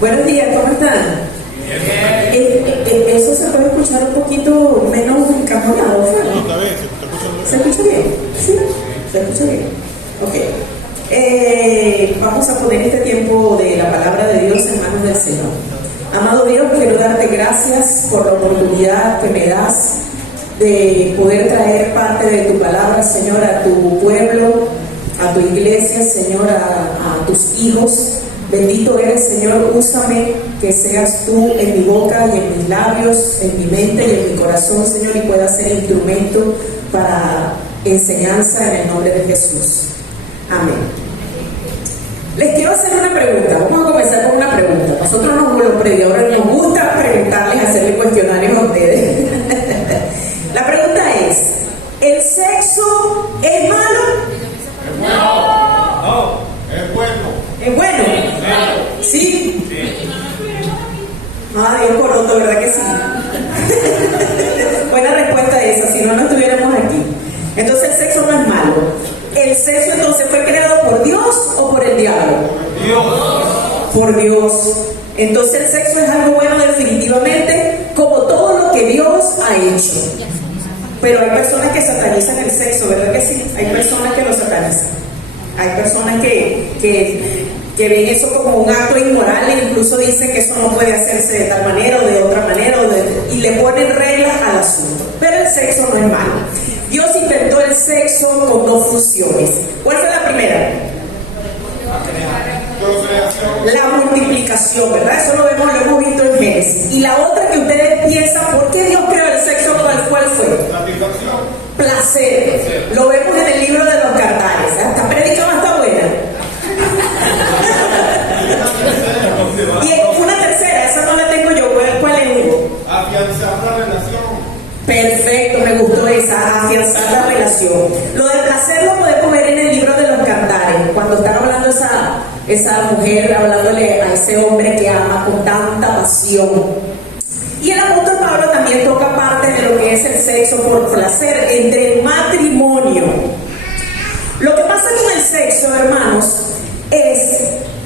Buenos días, ¿cómo están? Eso se puede escuchar un poquito menos encajonado, ¿no? No, está bien, se escucha muy bien. ¿Se escucha bien? Sí, se escucha bien. Ok. Vamos a poner este tiempo de la palabra de Dios en manos del Señor. Amado Dios, quiero darte gracias por la oportunidad que me das de poder traer parte de tu palabra, Señor, a tu pueblo, a tu iglesia, Señor, a tus hijos. Bendito eres, Señor, úsame, que seas tú en mi boca y en mis labios, en mi mente y en mi corazón, Señor, y pueda ser instrumento para enseñanza en el nombre de Jesús. Amén. Les quiero hacer una pregunta. Vamos a comenzar con una pregunta. Nosotros los predicadores nos gusta preguntarles, hacerle cuestionarios a ustedes. La pregunta es: ¿el sexo es malo? No, es bueno. ¿Es bueno? ¿Sí? Ay, es correcto, ¿verdad que sí? Buena respuesta esa, si no, no estuviéramos aquí. Entonces el sexo no es malo. ¿El sexo entonces fue creado por Dios o por el diablo? Dios. Por Dios. Entonces el sexo es algo bueno definitivamente, como todo lo que Dios ha hecho. Pero hay personas que satanizan el sexo, ¿verdad que sí? Hay personas que lo satanizan. Hay personas que ven eso como un acto inmoral e incluso dicen que eso no puede hacerse de tal manera o de otra manera y le ponen reglas al asunto. Pero el sexo no es malo. Dios inventó el sexo con dos funciones. ¿Cuál fue la primera? La multiplicación, ¿verdad? Eso lo hemos visto en Génesis. Y la otra que ustedes piensan, ¿por qué Dios creó el sexo? ¿Cuál fue? Satisfacción. Placer. Lo vemos en el libro de los Cantares. Esta predica va a estar buena. Y una tercera, esa no la tengo yo. ¿Cuál es, Hugo? Afianzar la relación. Perfecto, me gustó esa, afianzar la relación. Lo del placer lo podemos ver en el libro de los Cantares, cuando están hablando esa mujer, hablándole a ese hombre que ama con tanta pasión. Y el apóstol Pablo también toca parte de lo que es el sexo por placer entre el matrimonio. Lo que pasa con el sexo, hermanos, es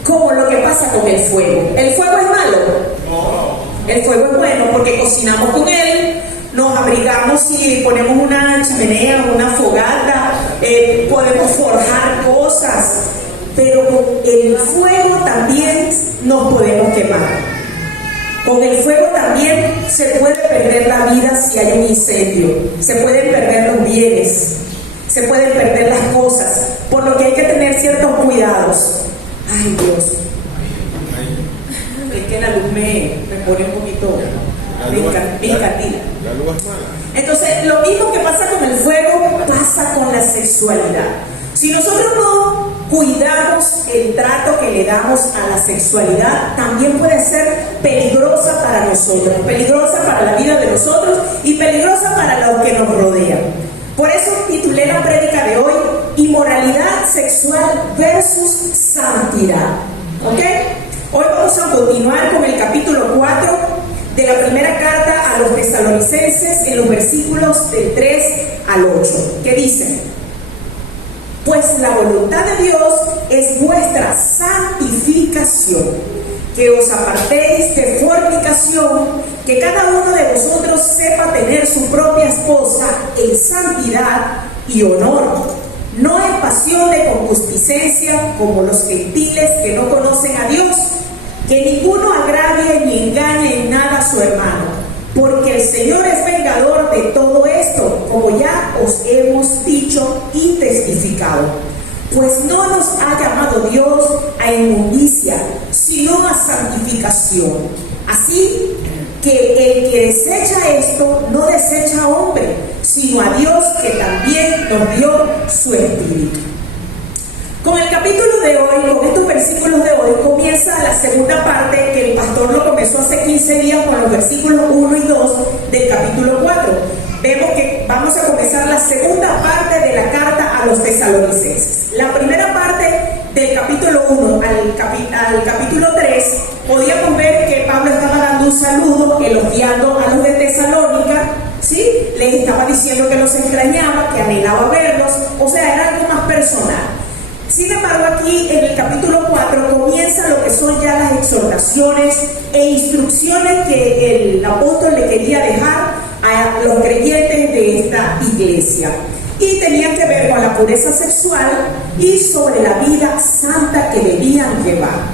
como lo que pasa con el fuego. ¿El fuego es malo? No. El fuego es bueno porque cocinamos con él, nos abrigamos y ponemos una chimenea, una fogata, podemos forjar cosas, pero con el fuego también nos podemos quemar. Con el fuego también se puede perder la vida si hay un incendio, se pueden perder los bienes, se pueden perder las cosas, por lo que hay que tener ciertos cuidados. Ay, Dios, es que la luz me pone un poquito picatila. La luz es mala. Entonces, lo mismo que pasa con el fuego, pasa con la sexualidad. Si nosotros no cuidamos el trato que le damos a la sexualidad, también puede ser peligrosa para nosotros, peligrosa para la vida de nosotros y peligrosa para los que nos rodean. Por eso titulé la prédica de hoy: inmoralidad sexual versus santidad. ¿Ok? Hoy vamos a continuar con el capítulo 4 de la primera carta a los tesalonicenses, en los versículos del 3 al 8, que dicen: pues la voluntad de Dios es vuestra santificación, que os apartéis de fornicación, que cada uno de vosotros sepa tener su propia esposa en santidad y honor, no en pasión de concupiscencia como los gentiles que no conocen a Dios, que ninguno agravie ni engañe en nada a su hermano, porque el Señor es vengador de todo esto, como ya os hemos dicho y testificado. Pues no nos ha llamado Dios a inmundicia, sino a santificación. Así que el que desecha esto no desecha a hombre, sino a Dios, que también nos dio su Espíritu. Con el capítulo de hoy, con estos versículos de hoy, comienza la segunda parte que el pastor lo comenzó hace 15 días con los versículos 1 y 2 del capítulo 4. Vemos que vamos a comenzar la segunda parte de la carta a los tesalonicenses. La primera parte del capítulo 1 al capítulo 3, podíamos ver que Pablo estaba dando un saludo, elogiando a los de Tesalónica, ¿sí? Les estaba diciendo que los extrañaba, que anhelaba verlos, o sea, era algo más personal. Sin embargo, aquí en el capítulo 4 comienza lo que son ya las exhortaciones e instrucciones que el apóstol le quería dejar a los creyentes de esta iglesia. Y tenían que ver con la pureza sexual y sobre la vida santa que debían llevar.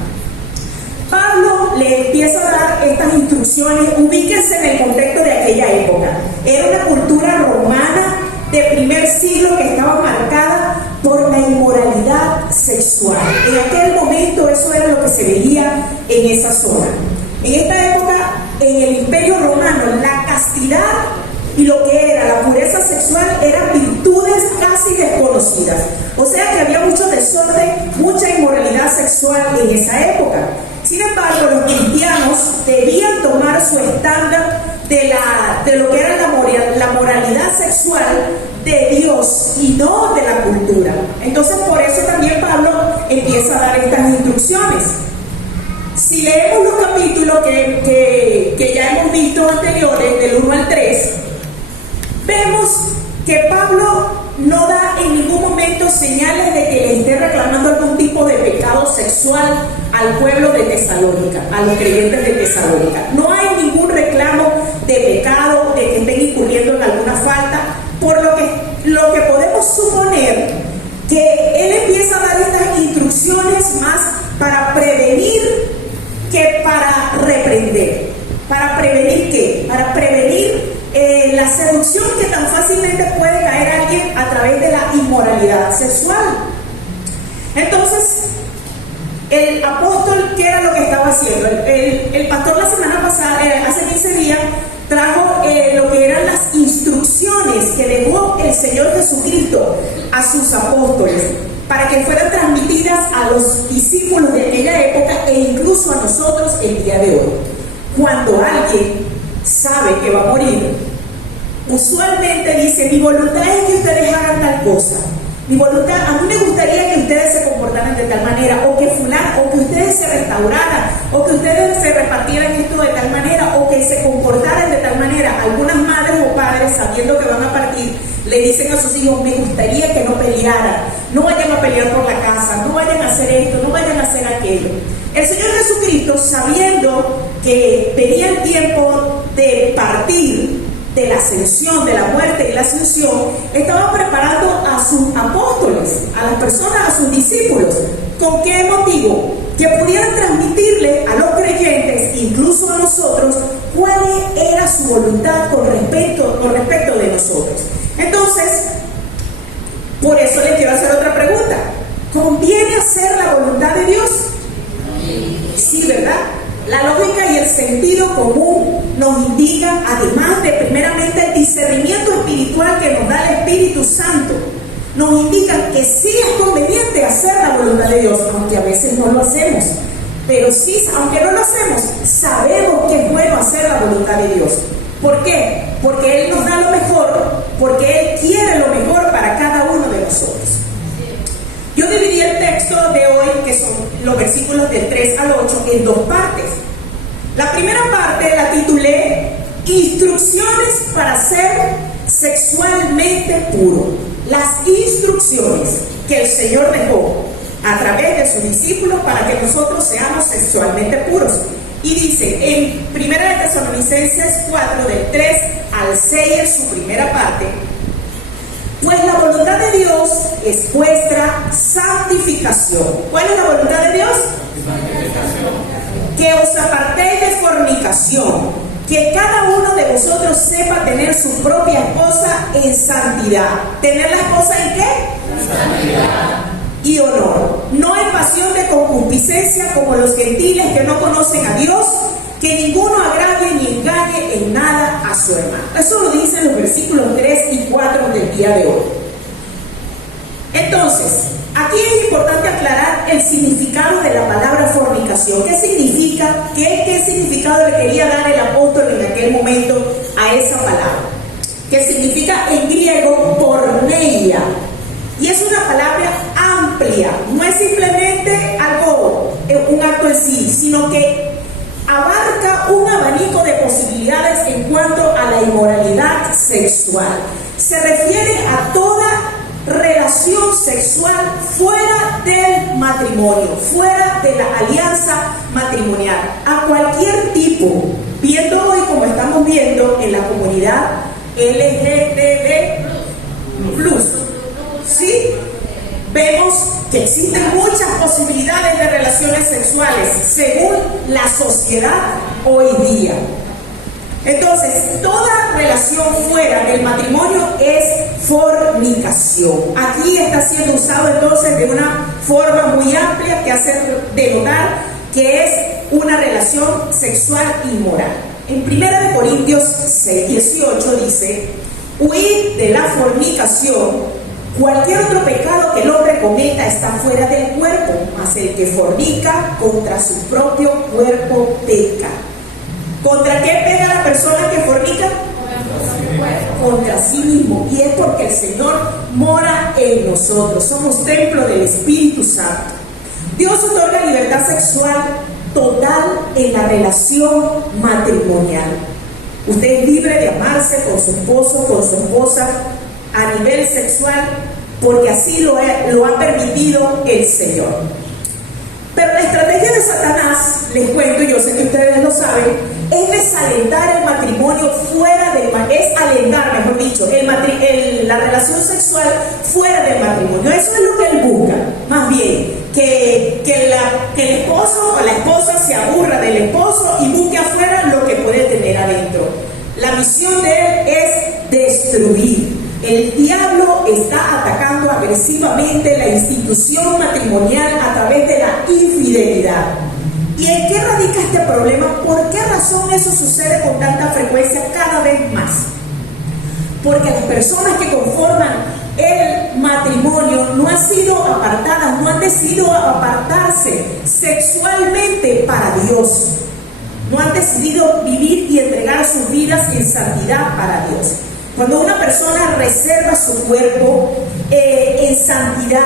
Pablo le empieza a dar estas instrucciones. Ubíquense en el contexto de aquella época. Era una cultura romana de primer siglo que estaba marcada por la inmoralidad sexual. En aquel momento eso era lo que se veía en esa zona. En esta época, en el Imperio Romano, la castidad y lo que era la pureza sexual eran virtudes casi desconocidas. O sea que había mucho desorden, mucha inmoralidad sexual en esa época. Sin embargo, los cristianos debían tomar su estándar de lo que era la moralidad sexual de Dios y no de la cultura. Entonces, por eso también Pablo empieza a dar estas instrucciones. Si leemos los capítulos que ya hemos visto anteriores, del 1 al 3, vemos que Pablo no da en ningún momento señales de que le esté reclamando algún tipo de pecado sexual al pueblo de Tesalónica, a los creyentes de Tesalónica. No hay ningún reclamo de pecado, de que estén incurriendo en alguna falta, por lo que podemos suponer que él empieza a dar estas instrucciones más para prevenir que para reprender. ¿Para prevenir qué? Para prevenir la seducción que tan fácilmente puede caer alguien a través de la inmoralidad sexual. Entonces, el apóstol, ¿qué era lo que estaba haciendo? El pastor la semana pasada, hace 15 días, trajo lo que eran las instrucciones que dejó el Señor Jesucristo a sus apóstoles para que fueran transmitidas a los discípulos de aquella época e incluso a nosotros el día de hoy. Cuando alguien sabe que va a morir, usualmente dice: mi voluntad es que ustedes hagan tal cosa, mi voluntad, a mí me gustaría que ustedes se comportaran de tal manera, o que o que ustedes se restauraran, o que ustedes se repartieran esto de tal manera, o que se comportaran de tal manera. Algunas madres o padres, sabiendo que van a partir, le dicen a sus hijos: me gustaría que no pelearan, no vayan a pelear por la casa, no vayan a hacer esto, no vayan a hacer aquello. El Señor Jesucristo, sabiendo que venía el tiempo de partir, de la ascensión, de la muerte y la ascensión, estaba preparando a sus apóstoles, a las personas, a sus discípulos. ¿Con qué motivo? Que pudieran transmitirle a los creyentes, incluso a nosotros, cuál era su voluntad con respecto de nosotros. Entonces, por eso les quiero hacer otra pregunta. ¿Conviene hacer la voluntad de Dios? Sí, ¿verdad? La lógica y el sentido común nos indican, además de primeramente el discernimiento espiritual que nos da el Espíritu Santo, nos indican que sí es conveniente hacer la voluntad de Dios, aunque a veces no lo hacemos. Pero sí, aunque no lo hacemos, sabemos que es bueno hacer la voluntad de Dios. ¿Por qué? Porque Él nos da lo mejor, porque Él quiere lo mejor para cada uno de nosotros. Yo dividí el texto de hoy, que son los versículos del 3 al 8, en dos partes. La primera parte la titulé Instrucciones para ser sexualmente puro. Las instrucciones que el Señor dejó a través de sus discípulos para que nosotros seamos sexualmente puros. Y dice en 1 Tesalonicenses 4, del 3 al 6, en su primera parte: pues la voluntad de Dios es vuestra santificación. ¿Cuál es la voluntad de Dios? Santificación. Que os apartéis de fornicación, que cada uno de vosotros sepa tener su propia esposa en santidad. ¿Tener la esposa en qué? En santidad y honor, no en pasión de concupiscencia como los gentiles que no conocen a Dios, que ninguno agravie ni engañe en nada a su hermano. Eso lo dicen los versículos 3 y 4 del día de hoy. Entonces, aquí es importante aclarar el significado de la palabra fornicación. ¿Qué significa? ¿Qué significado le quería dar el apóstol en aquel momento a esa palabra? Que significa en griego porneia. Y es una palabra amplia, no es simplemente un acto en sí, sino que abarca un abanico de posibilidades en cuanto a la inmoralidad sexual. Se refiere a toda relación relación sexual fuera del matrimonio, fuera de la alianza matrimonial, a cualquier tipo, viendo hoy como estamos viendo en la comunidad LGTB+, ¿sí? Vemos que existen muchas posibilidades de relaciones sexuales según la sociedad hoy día. Entonces, toda relación fuera del matrimonio es fornicación. Aquí está siendo usado entonces de una forma muy amplia que hace denotar que es una relación sexual inmoral. En 1 Corintios 6:18 dice: huid de la fornicación. Cualquier otro pecado que el hombre cometa está fuera del cuerpo, mas el que fornica contra su propio cuerpo peca. ¿Contra qué pega la persona que fornica? Contra sí mismo. Y es porque el Señor mora en nosotros. Somos templo del Espíritu Santo. Dios otorga libertad sexual total en la relación matrimonial. Usted es libre de amarse con su esposo, con su esposa, a nivel sexual, porque así lo ha permitido el Señor. Pero la estrategia de Satanás, les cuento, yo sé que ustedes lo saben, es desalentar el matrimonio fuera del matrimonio, es alentar, mejor dicho, la relación sexual fuera del matrimonio. Eso es lo que él busca, más bien, que el esposo o la esposa se aburra del esposo y busque afuera lo que puede tener adentro. La misión de él es destruir. El diablo está atacando agresivamente la institución matrimonial a través de la infidelidad. ¿Y en qué radica este problema? ¿Por qué razón eso sucede con tanta frecuencia cada vez más? Porque las personas que conforman el matrimonio no han sido apartadas, no han decidido apartarse sexualmente para Dios. No han decidido vivir y entregar sus vidas en santidad para Dios. Cuando una persona reserva su cuerpo en santidad,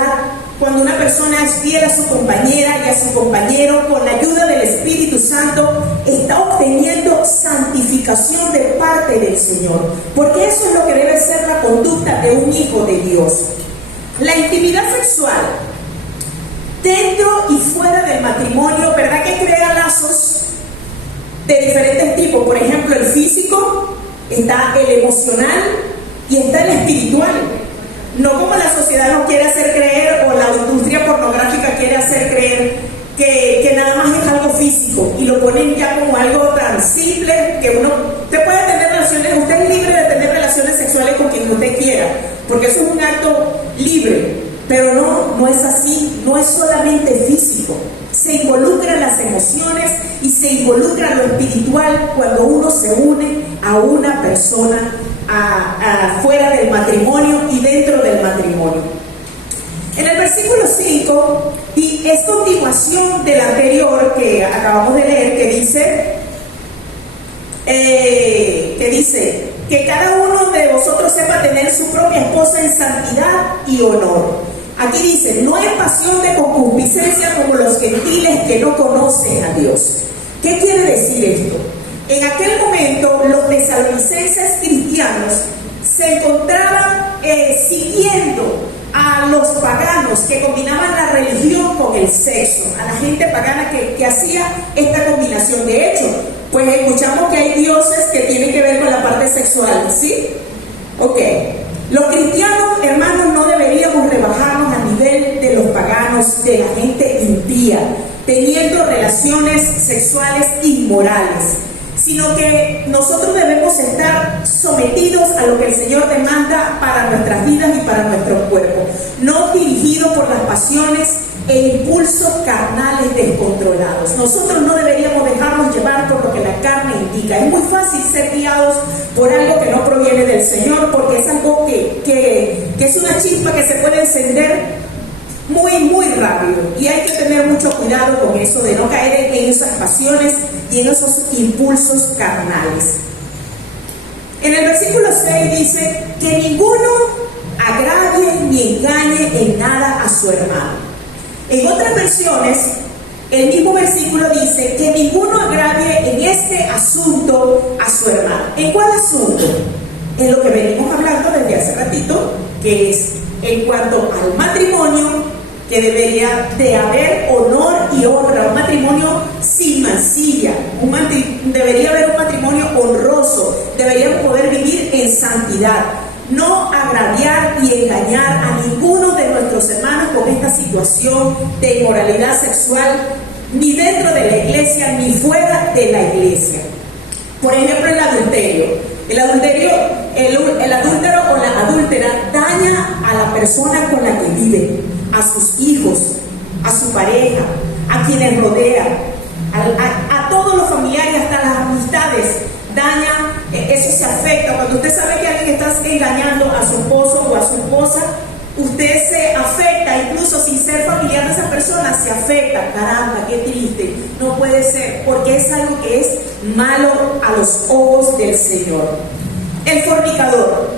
cuando una persona es fiel a su compañera y a su compañero, con la ayuda del Espíritu Santo, está obteniendo santificación de parte del Señor. Porque eso es lo que debe ser la conducta de un hijo de Dios. La intimidad sexual, dentro y fuera del matrimonio, ¿verdad que crea lazos de diferentes tipos? Por ejemplo, el físico, está el emocional y está el espiritual. No como la sociedad nos quiere hacer creer, o la industria pornográfica quiere hacer creer que nada más es algo físico y lo ponen ya como algo tan simple que usted puede tener relaciones, usted es libre de tener relaciones sexuales con quien usted quiera, porque eso es un acto libre, pero no es así, no es solamente físico. Se involucran las emociones y se involucra lo espiritual cuando uno se une a una persona fuera del matrimonio y dentro del matrimonio. En el versículo 5, y es continuación del anterior que acabamos de leer, que dice que cada uno de vosotros sepa tener su propia esposa en santidad y honor. Aquí dice: no hay pasión de concupiscencia como los gentiles que no conocen a Dios. ¿Qué quiere decir esto? En aquel momento los tesalonicenses cristianos se encontraban siguiendo a los paganos que combinaban la religión con el sexo, a la gente pagana que hacía esta combinación. De hecho, pues escuchamos que hay dioses que tienen que ver con la parte sexual, ¿sí? Ok. Los cristianos, hermanos, no deberíamos rebajarnos a nivel de los paganos, de la gente impía, teniendo relaciones sexuales inmorales, sino que nosotros debemos estar sometidos a lo que el Señor demanda para nuestras vidas y para nuestro cuerpo, no dirigidos por las pasiones e impulsos carnales descontrolados. Nosotros no deberíamos dejarnos llevar por lo que la carne indica. Es muy fácil ser guiados por algo que no proviene del Señor, porque es algo que es una chispa que se puede encender muy rápido, y hay que tener mucho cuidado con eso, de no caer en esas pasiones y en esos impulsos carnales. En el versículo 6 dice que ninguno agravie ni engañe en nada a su hermano. En otras versiones, el mismo versículo dice que ninguno agravie en este asunto a su hermano. ¿En cuál asunto? En lo que venimos hablando desde hace ratito, que es en cuanto al matrimonio, que debería de haber honor y honra, un matrimonio sin mancilla, debería haber un matrimonio honroso, deberían poder vivir en santidad, no agraviar y engañar a ninguno de nuestros hermanos con esta situación de inmoralidad sexual, ni dentro de la iglesia ni fuera de la iglesia. Por ejemplo, el adulterio. El adúltero o la adúltera daña a la persona con la que vive, a sus hijos, a su pareja, a quienes rodea, a todos los familiares, hasta las amistades. Daña, eso se afecta. Cuando usted sabe que alguien está engañando a su esposo o a su esposa, usted se afecta, incluso sin ser familiar de esa persona, se afecta. Caramba, qué triste, no puede ser, porque es algo que es malo a los ojos del Señor. El fornicador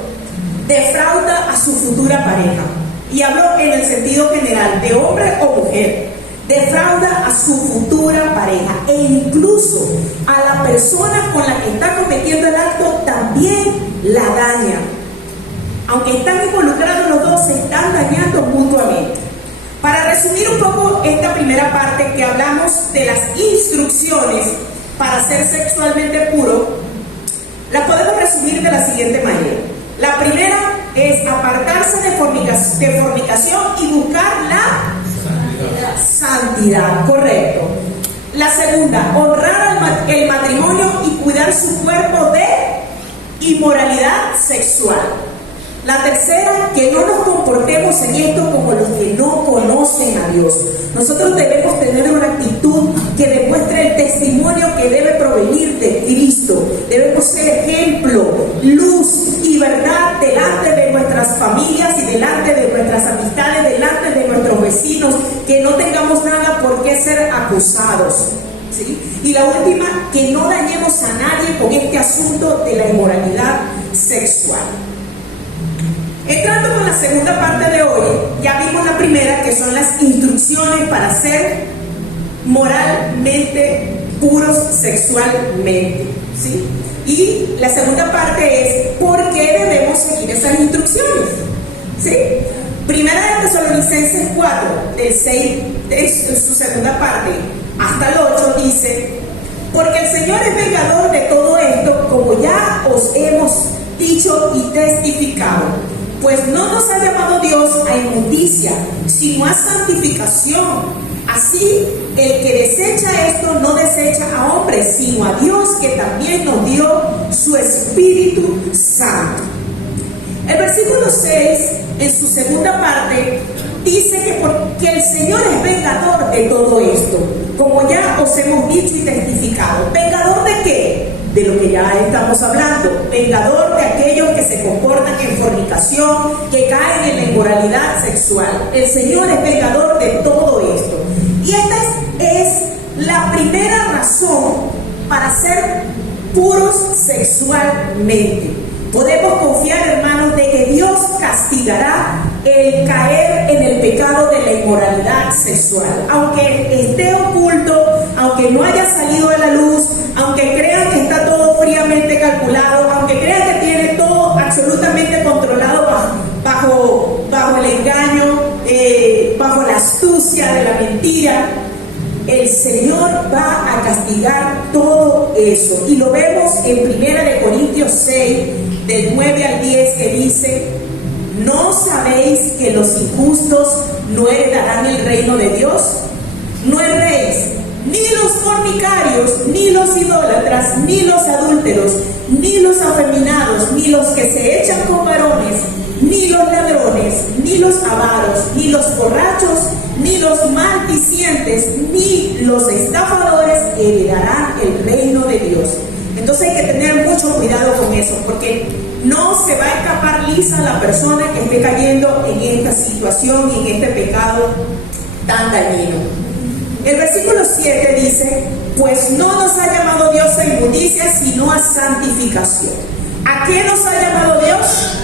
defrauda a su futura pareja, y hablo en el sentido general, de hombre o mujer. Defrauda a su futura pareja e incluso a la persona con la que está cometiendo el acto también la daña. Aunque están involucrados los dos, se están dañando mutuamente. Para resumir un poco esta primera parte que hablamos de las instrucciones para ser sexualmente puro, la podemos resumir de la siguiente manera. La primera es apartarse de fornicación y buscar la santidad, correcto. La segunda, honrar el matrimonio y cuidar su cuerpo de inmoralidad sexual. La tercera, que no nos comportemos en esto como los que no conocen a Dios. Nosotros debemos tener una actitud que demuestre el testimonio que debe provenir de Cristo. Debemos ser ejemplo, luz y verdad delante de nuestras familias y delante de nuestras amistades, delante de nuestros vecinos, que no tengamos nada por qué ser acusados, ¿sí? Y la última, que no dañemos a nadie con este asunto de la inmoralidad sexual. Entrando con la segunda parte de hoy, ya vimos la primera, que son las instrucciones para ser moralmente puros sexualmente, ¿sí? Y la segunda parte es por qué debemos seguir esas instrucciones, ¿sí? Primera de Tesalonicenses 4, del 6, de su segunda parte, hasta el 8, dice: porque el Señor es vengador de todo esto, como ya os hemos dicho y testificado. Pues no nos ha llamado Dios a inmundicia, sino a santificación. Así, el que desecha esto no desecha a hombres, sino a Dios, que también nos dio su Espíritu Santo. El versículo 6, en su segunda parte, dice que porque el Señor es vengador de todo esto, como ya os hemos dicho y testificado. ¿Vengador de qué? De lo que ya estamos hablando. Vengador de aquellos que se comportan en fornicación, que caen en la inmoralidad sexual. El Señor es vengador de todo esto. Y esta es la primera razón para ser puros sexualmente. Podemos confiar, hermanos, de que Dios castigará el caer en el pecado de la inmoralidad sexual. Aunque esté oculto, aunque no haya salido a la luz, aunque crean que está todo fríamente calculado, aunque crean que tiene todo absolutamente controlado bajo el engaño, bajo la astucia de la mentira, el Señor va a castigar todo eso. Y lo vemos en 1 Corintios 6, del 9 al 10, que dice: ¿no sabéis que los injustos no heredarán el reino de Dios? No erréis, ni los fornicarios, ni los idólatras, ni los adúlteros, ni los afeminados, ni los que se echan con varones, ni los ladrones, ni los avaros, ni los borrachos, ni los maldicientes, ni los estafadores heredarán el reino de Dios. Entonces hay que tener mucho cuidado con eso, porque no se va a escapar lisa la persona que esté cayendo en esta situación y en este pecado tan dañino. El versículo 7 dice: pues no nos ha llamado Dios a inmundicia, sino a santificación. ¿A qué nos ha llamado Dios?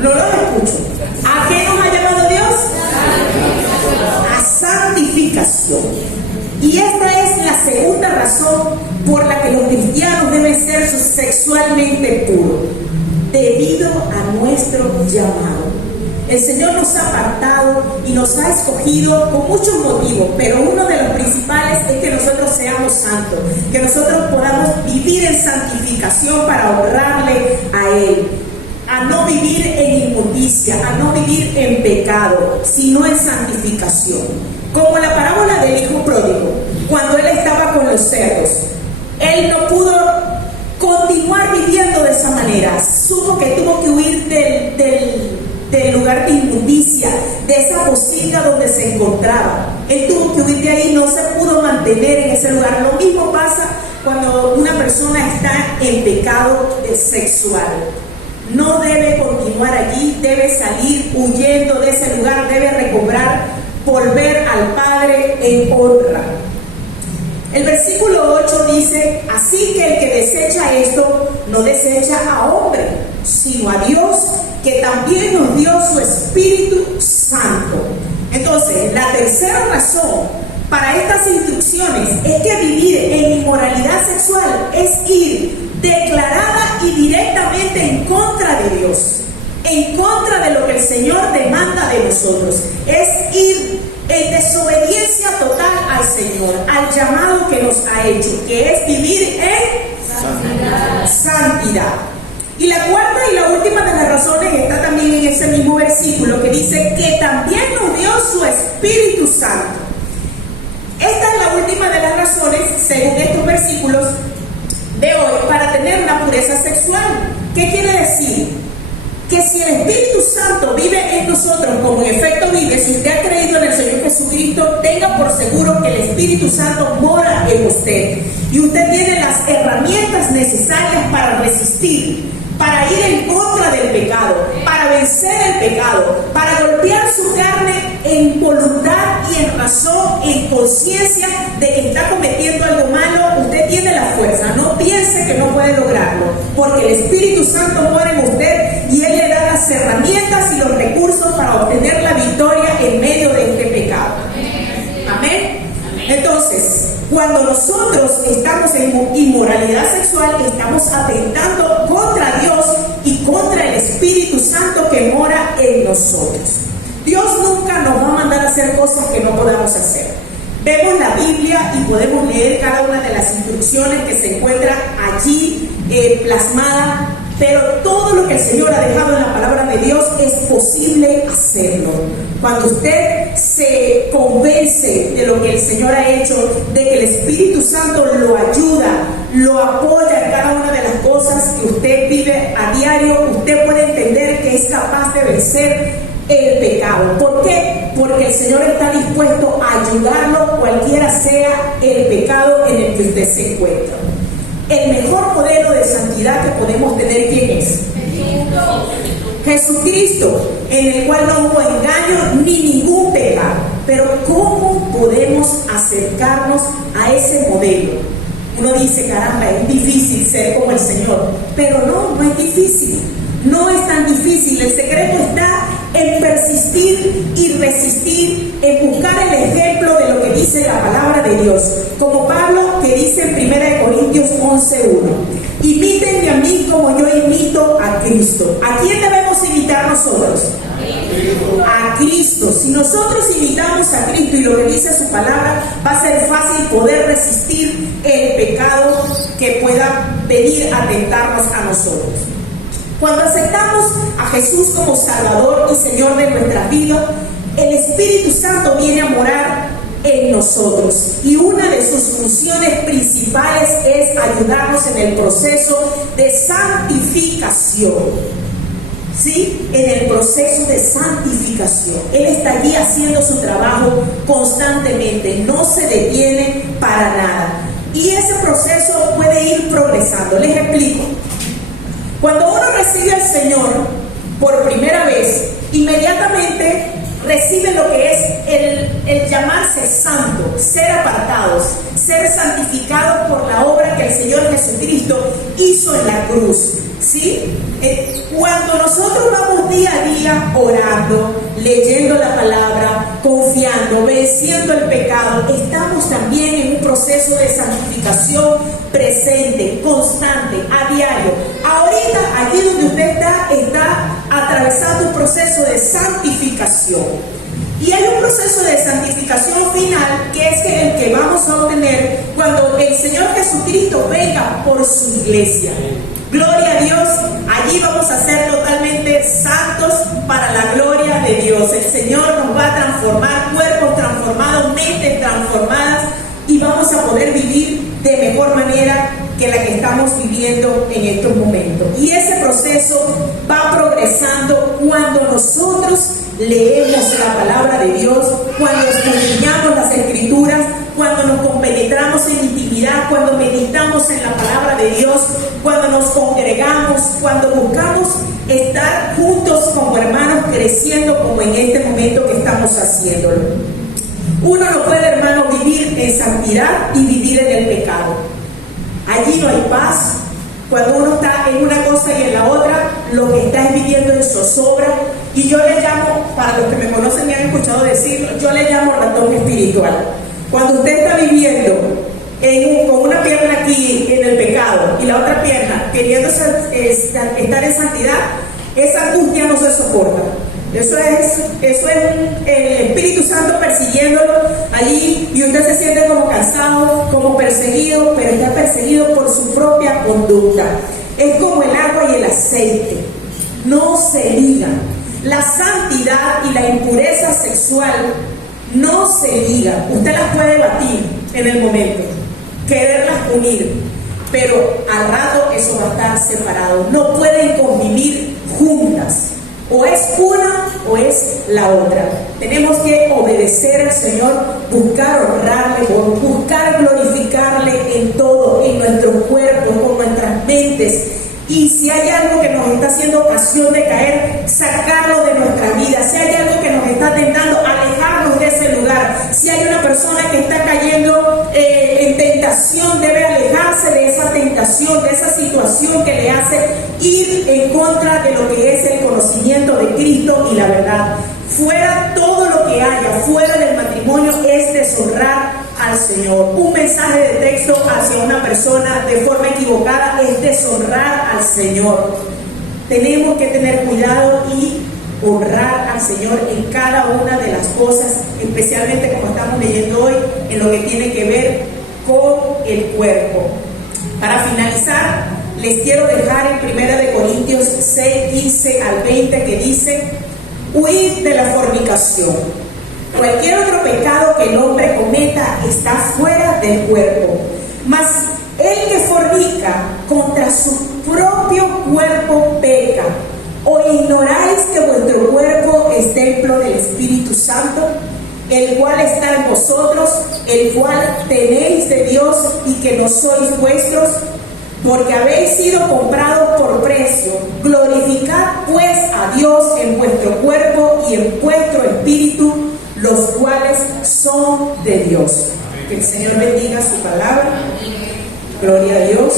No lo escucho. ¿A qué nos ha llamado Dios? A santificación. Y esta es la segunda razón por la que los cristianos deben ser sexualmente puros, debido a nuestro llamado. El Señor nos ha apartado y nos ha escogido con muchos motivos, pero uno de los principales es que nosotros seamos santos, que nosotros podamos vivir en santificación para honrarle a Él, a no vivir en inmundicia, a no vivir en pecado, sino en santificación. Como la parábola del hijo pródigo, cuando él estaba con los cerdos, él no pudo continuar viviendo de esa manera, supo que tuvo que huir del lugar de inmundicia, de esa pocilga donde se encontraba. Él tuvo que huir de ahí, no se pudo mantener en ese lugar. Lo mismo pasa cuando una persona está en pecado sexual. No debe continuar allí, debe salir huyendo de ese lugar, debe recobrar, volver al Padre en honra. El versículo 8 dice: así que el que desecha esto, no desecha a hombre, sino a Dios, que también nos dio su Espíritu Santo. Entonces, la tercera razón para estas instrucciones es que vivir en inmoralidad sexual es ir declarada y directamente en contra de Dios, en contra de lo que el Señor demanda de nosotros. Es ir en desobediencia total al Señor, al llamado que nos ha hecho, que es vivir en santidad. Y la cuarta y la última de las razones está también en ese mismo versículo, que dice que también nos dio su Espíritu Santo. Esta es la última de las razones, según estos versículos de hoy, para tener una pureza sexual. ¿Qué quiere decir? Que si el Espíritu Santo vive en nosotros, como en efecto vive, si usted ha creído en el Señor Jesucristo, tenga por seguro que el Espíritu Santo mora en usted. Y usted tiene las herramientas necesarias para resistir, para ir en contra del pecado, para vencer el pecado, para golpear su carne en voluntad y en razón, en conciencia de que está cometiendo algo malo. Usted tiene la fuerza, no piense que no puede lograrlo, porque el Espíritu Santo mora en usted y Él le da las herramientas y los recursos para obtener la victoria en medio de este pecado. Amén. Entonces, cuando nosotros estamos en inmoralidad sexual, estamos atentando contra Dios y contra el Espíritu Santo que mora en nosotros. Dios nunca nos va a mandar a hacer cosas que no podamos hacer. Vemos la Biblia y podemos leer cada una de las instrucciones que se encuentran allí plasmadas, pero todo lo que el Señor ha dejado en la palabra de Dios es posible hacerlo. Cuando usted se convence de lo que el Señor ha hecho, de que el Espíritu Santo lo ayuda, lo apoya en cada una de las cosas que usted vive a diario, usted puede entender que es capaz de vencer el pecado. ¿Por qué? Porque el Señor está dispuesto a ayudarlo, cualquiera sea el pecado en el que usted se encuentra. El mejor modelo de santidad que podemos tener, ¿quién es? Jesucristo, en el cual no hubo engaño ni ningún pecado. Pero ¿cómo podemos acercarnos a ese modelo? Uno dice, caramba, es difícil ser como el Señor. Pero no es difícil. No es tan difícil. El secreto está en persistir y resistir, en buscar el ejemplo de lo que dice la palabra de Dios. Como Pablo, que dice en 1 Corintios 11:1: imítenme a mí como yo imito a Cristo. ¿A quién debemos imitar nosotros? A Cristo. Si nosotros imitamos a Cristo y lo que dice su palabra, va a ser fácil poder resistir el pecado que pueda venir a tentarnos a nosotros. Cuando aceptamos a Jesús como Salvador y Señor de nuestras vidas, el Espíritu Santo viene a morar en nosotros, y una de sus funciones principales es ayudarnos en el proceso de santificación. ¿Sí? En el proceso de santificación. Él está allí haciendo su trabajo constantemente, no se detiene para nada. Y ese proceso puede ir progresando. Les explico. Cuando uno recibe al Señor por primera vez, inmediatamente recibe lo que es el llamarse santo, ser apartados, ser santificados por la obra que el Señor Jesucristo hizo en la cruz. ¿Sí? Cuando nosotros vamos día a día orando, leyendo la palabra, confiando, venciendo el pecado, estamos también en un proceso de santificación presente, constante, a diario. Ahorita, aquí donde usted está atravesando un proceso de santificación. Y hay un proceso de santificación final que es el que vamos a obtener cuando el Señor Jesucristo venga por su iglesia. Gloria a Dios, allí vamos a ser totalmente santos para la gloria de Dios. El Señor nos va a transformar, cuerpos transformados, mentes transformadas, y vamos a poder vivir de mejor manera que la que estamos viviendo en estos momentos. Y ese proceso va progresando cuando nosotros leemos la palabra de Dios, cuando escudriñamos las Escrituras, cuando nos compenetramos en intimidad, cuando meditamos en la palabra de Dios, cuando nos congregamos, cuando buscamos estar juntos como hermanos, creciendo como en este momento que estamos haciéndolo. Uno no puede, hermano, vivir en santidad y vivir en el pecado. Allí no hay paz. Cuando uno está en una cosa y en la otra, lo que está es viviendo en zozobra. Y yo le llamo, para los que me conocen y han escuchado decirlo, yo le llamo ratón espiritual. Cuando usted está viviendo con una pierna aquí en el pecado y la otra pierna queriendo estar en santidad, esa angustia no se soporta. Eso es el Espíritu Santo persiguiéndolo allí, y usted se siente como cansado, como perseguido, pero está perseguido por su propia conducta. Es como el agua y el aceite, no se ligan. La santidad y la impureza sexual no se ligan. Usted las puede batir en el momento, quererlas unir, pero al rato eso va a estar separado. No pueden convivir juntas. O es una o es la otra. Tenemos que obedecer al Señor, buscar honrarle, buscar glorificarle en todo, en nuestro cuerpo, con nuestras mentes. Y si hay algo que nos está haciendo ocasión de caer, sacarlo de nuestra vida. Si hay algo que nos está tentando, alejarnos de ese lugar. Si hay una persona que está cayendo en tentación, debe alejarse de esa tentación, de esa situación que le hace ir en contra de lo que es el conocimiento de Cristo y la verdad. Fuera todo lo que haya, fuera del matrimonio, es deshonrar al Señor. Un mensaje de texto hacia una persona de forma equivocada es deshonrar al Señor. Tenemos que tener cuidado y honrar al Señor en cada una de las cosas, especialmente como estamos leyendo hoy, en lo que tiene que ver con el cuerpo. Para finalizar, les quiero dejar en 1 Corintios 6, 15 al 20, que dice: huid de la fornicación. Cualquier otro pecado que el hombre cometa está fuera del cuerpo, mas el que fornica contra su propio cuerpo peca. ¿O ignoráis que vuestro cuerpo es templo del Espíritu Santo, el cual está en vosotros, el cual tenéis de Dios, y que no sois vuestros? Porque habéis sido comprados por precio. Glorificad pues a Dios en vuestro cuerpo y en vuestro espíritu, los cuales son de Dios. Que el Señor bendiga su palabra. Gloria a Dios.